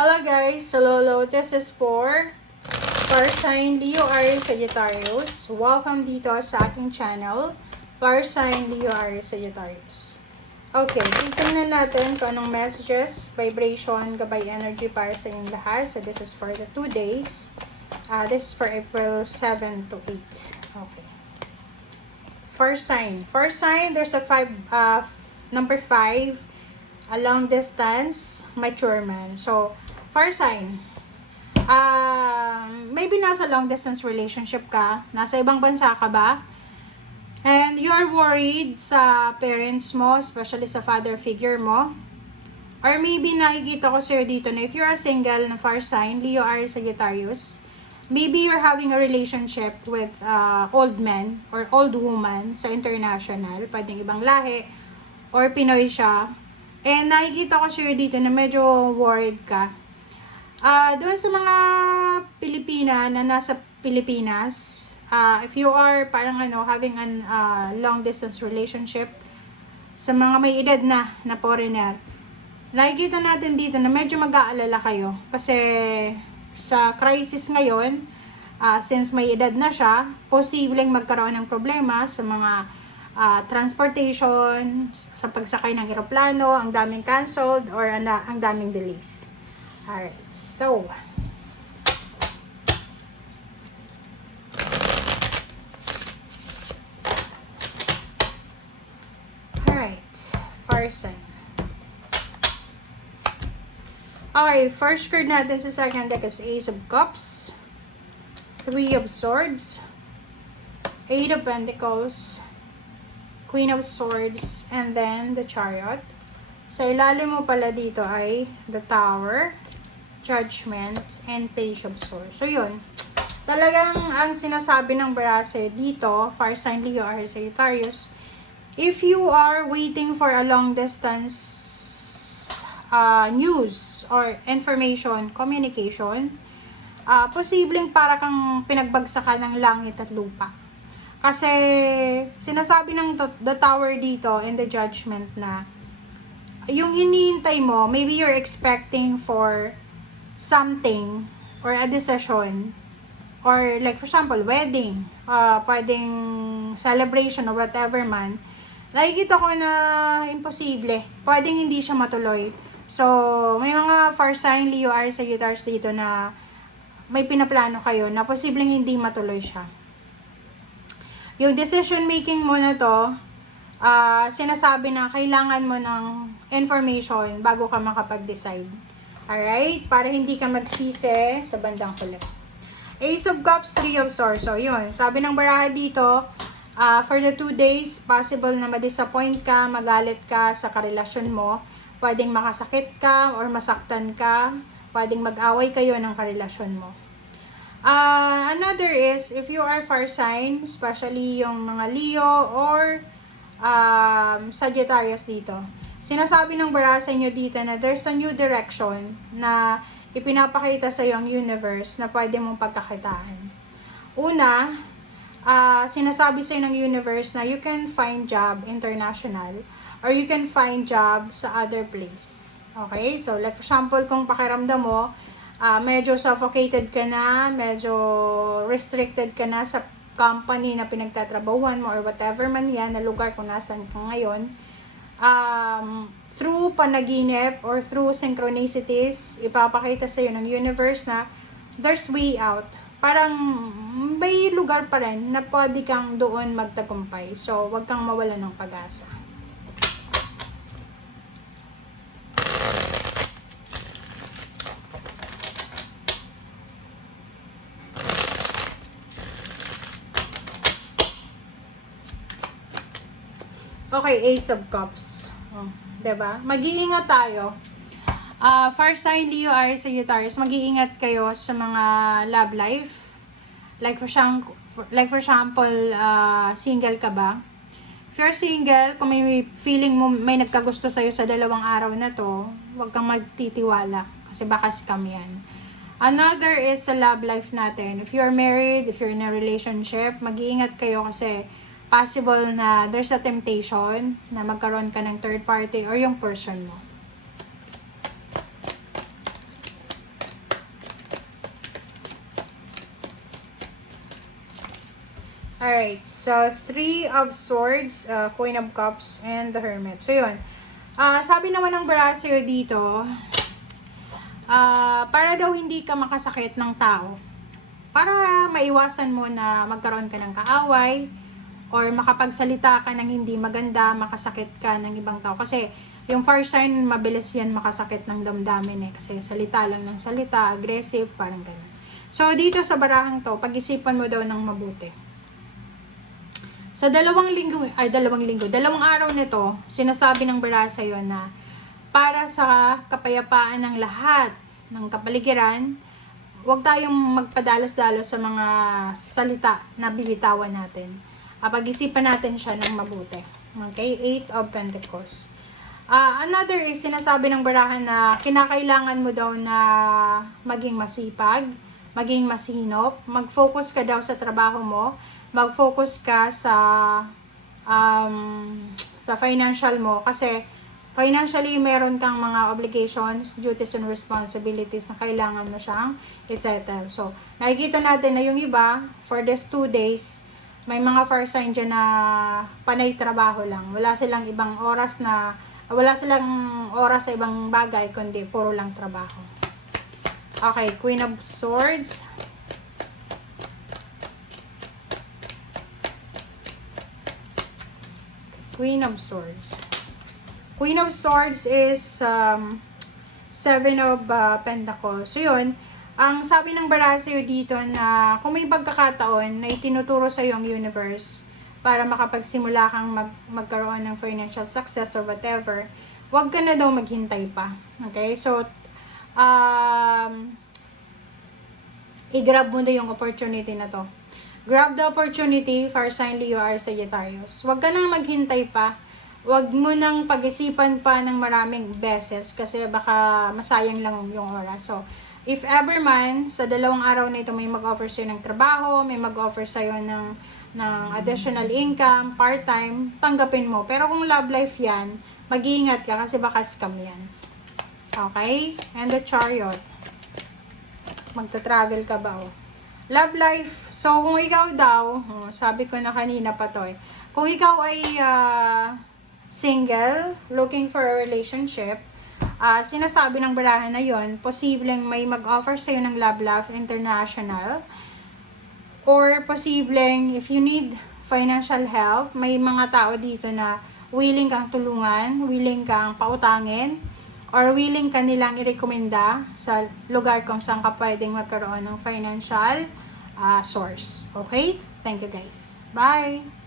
Hello guys, Lolo. This is for sign Leo, Aries, Sagittarius. Welcome dito sa aking channel, sign Leo, Aries, Sagittarius. Okay, titingnan natin kung anong messages, vibration, gabay energy para sa inyong lahat. So this is for the 2 days. This is for April 7 to 8. Okay. First sign, there's a number 5, a long distance, mature man. So, first sign, maybe nasa long distance relationship ka, nasa ibang bansa ka ba? And you're worried sa parents mo, especially sa father figure mo. Or maybe nakikita ko sa'yo dito na if you're a single na first sign, Leo, Aries, Sagittarius, maybe you're having a relationship with old man or old woman sa international, pwedeng ibang lahi, or Pinoy siya. And nakikita ko sa'yo dito na medyo worried ka. Doon sa mga Pilipina na nasa Pilipinas, if you are parang having an long distance relationship sa mga may edad na foreigner, nakikita natin dito na medyo mag-aalala kayo. Kasi sa crisis ngayon, since may edad na siya, posibleng magkaroon ng problema sa mga transportation, sa pagsakay ng eroplano, ang daming canceled or ang daming delays. Alright, so alright, first sign. Okay, first card natin sa second deck is Ace of Cups, 3 of Swords, 8 of Pentacles, Queen of Swords, and then the Chariot. Sa ilalim mo pala dito ay the Tower, Judgment, and Page of Swords. So yun, talagang ang sinasabi ng Barase dito, fire sign Leo or Sagittarius, if you are waiting for a long distance news or information, communication, posibleng para kang pinagbagsakan ng langit at lupa. Kasi sinasabi ng the Tower dito and the Judgment na yung hinihintay mo, maybe you're expecting for something or a decision or like for example, wedding, pwedeng celebration or whatever man. Nakikita ko na imposible. Pwedeng hindi siya matuloy. So, may mga fire sign, Leo, Aries, Sagittarius dito na may pinaplano kayo na posibleng hindi matuloy siya. Yung decision making mo na to, sinasabi na kailangan mo ng information bago ka makapag-decide. Alright? Para hindi ka magsisi sa bandang huli. Ace of Cups, 3 of Swords. So, yun. Sabi ng baraha dito, for the 2 days, possible na ma-disappoint ka, magalit ka sa karelasyon mo. Pwedeng makasakit ka or masaktan ka. Pwedeng mag-away kayo ng karelasyon mo. Another is, if you are fire sign, especially yung mga Leo or Sagittarius dito, sinasabi ng baraha sa inyo dito na there's a new direction na ipinapakita sa iyo ang universe na pwede mong pagkakitaan. Una, sinasabi sa iyo ng universe na you can find job international or you can find job sa other place. Okay? So, like for example, kung pakiramdam mo, medyo suffocated ka na, medyo restricted ka na sa company na pinagtatrabahuan mo or whatever man yan, na lugar kung nasan ka ngayon, through panaginip or through synchronicities, ipapakita sa iyo ng universe na there's way out. Parang may lugar pa rin na pwede kang doon magtagumpay. So, wag kang mawala ng pag-asa. Okay, Ace of Cups. Diba? Mag-iingat tayo. Fire sign, Leo, Aries, Sagittarius, mag-iingat kayo sa mga love life. Like for example, single ka ba? If you're single, kung may feeling mo may nagkagusto sa'yo sa 2 araw na to, huwag kang magtitiwala. Kasi baka scam yan. Another is sa love life natin. If you're married, if you're in a relationship, mag-iingat kayo kasi possible na there's a temptation na magkaroon ka ng third party or yung person mo. Alright, so Three of Swords, Queen of Cups, and the Hermit. So, yun. Sabi naman ng Brasero dito, para daw hindi ka makasakit ng tao. Para maiwasan mo na magkaroon ka ng kaaway, or makapagsalita ka ng hindi maganda, makasakit ka ng ibang tao. Kasi, yung fire sign, mabilis yan makasakit ng damdamin eh. Kasi salita lang ng salita, aggressive, parang ganun. So, dito sa barahang to, pag-isipan mo daw ng mabuti. Sa dalawang araw nito, sinasabi ng Barasa yon na para sa kapayapaan ng lahat ng kapaligiran, huwag tayong magpadalos-dalos sa mga salita na bibitawan natin. Pag-isipan natin siya ng mabuti. Okay? Eight of Pentacles. Another is sinasabi ng barahan na kinakailangan mo daw na maging masipag, maging masinop, mag-focus ka daw sa trabaho mo, mag-focus ka sa financial mo kasi financially meron kang mga obligations, duties and responsibilities na kailangan mo siyang isettle. So, nakikita natin na yung iba for these 2 days may mga fire sign dyan na panay trabaho lang. Wala silang oras sa ibang bagay kundi puro lang trabaho. Okay, Queen of Swords. Queen of Swords. Queen of Swords is Seven of Pentacles. So, yun. Ang sabi ng Baraseo dito na kung may pagkakataon na itinuturo sa yung universe para makapagsimula kang magkaroon ng financial success or whatever, wag ka na daw maghintay pa. Okay? So, i-grab mo na yung opportunity na to. Grab the opportunity, fire sign Leo or Sagittarius. Huwag ka nang maghintay pa. Huwag mo nang pag-isipan pa ng maraming beses kasi baka masayang lang yung oras. So, if ever man, sa 2 araw na ito may mag-offer sa'yo ng trabaho, may mag-offer sa'yo ng additional income, part-time, tanggapin mo. Pero kung love life yan, mag-iingat ka kasi baka scam yan. Okay? And the Chariot. Magta-travel ka ba oh? Love life. So, kung ikaw daw, sabi ko na kanina pa to eh, kung ikaw ay single, looking for a relationship, sinasabi ng barahan na yon, posibleng may mag-offer sa'yo ng love life international, or posibleng if you need financial help, may mga tao dito na willing kang tulungan, willing kang pautangin, or willing ka nilang i-recommenda sa lugar kung saan ka pwedeng magkaroon ng financial source. Okay? Thank you guys. Bye!